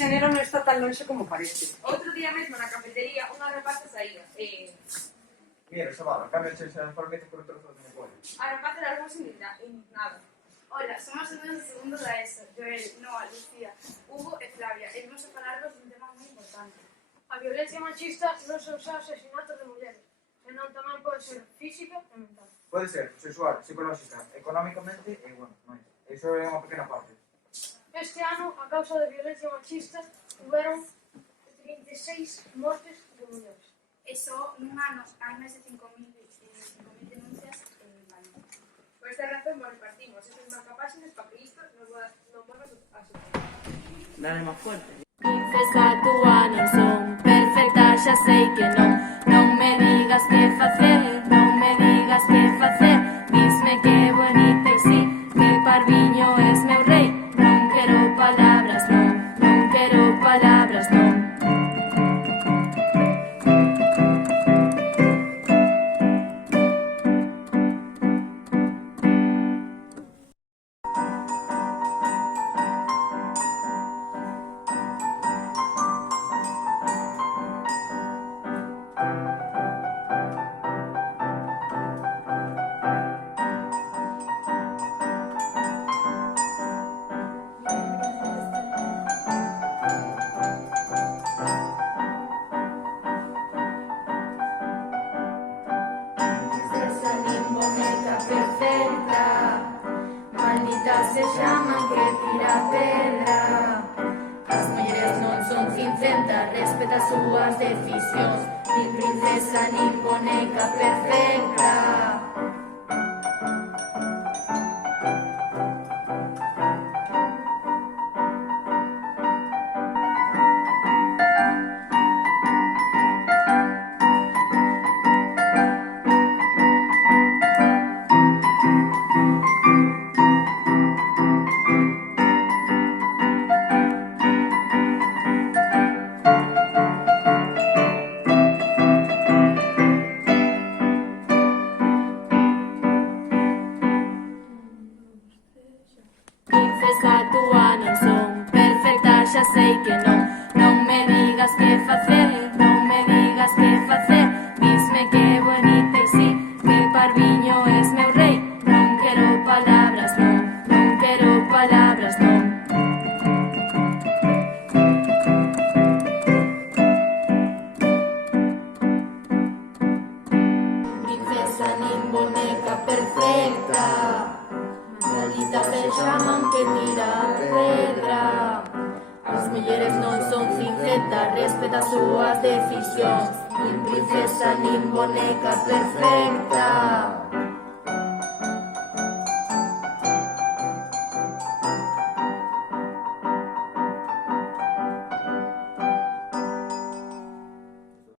Xenero non está tan lonxe como parece. Outro día mesmo na cafetería unha rapaza saía Mira, chaval, cámbiache ese farmito por un trozo de pollo. a rapaza era algo indignada. Hola, somos alumnos de segundo da ESO, Joel, Noa, Lucía, Hugo e Flavia, e vimos a falarvos dun tema moi importante. A violencia machista non son só asesinatos de mulleres, senón tamén pode ser física e mental. Pode ser sexual, psicolóxica, económicamente e, bueno, máis. Iso é unha pequena parte. Este ano, a causa de violencia machista, houveron 36 mortes de mulleres. E só nun ano hai máis de 5.000 denuncias en Galicia. Por esta razón vos repartimos esas marcapáxinas para que isto non vuelva a suceder. Dale más fuerte. Princesa, túa non son perfecta, xa sei que non. Non me digas que facer, non me digas que facer. Disme que bonita e sí, que parviño es meu rei. Non quero palabras, non, non quero palabras, non. Se llaman que tira pedra. As mulleres non son cincentas, respeta as súas decisións. Nin princesa, nin boneca perfecta. Princesa, túa non son perfecta, xa sei que non. Non me digas que facer, non me digas que facer. Disme que bonita e sí, que parviño es meu rei. Non quero palabras, non, non quero palabras, non. Princesa, nin boneca perfecta. Malditas se llaman que tira pedra. As mulleres non son cincentas, respeta as súas decisións. Nin princesa, nin boneca perfecta.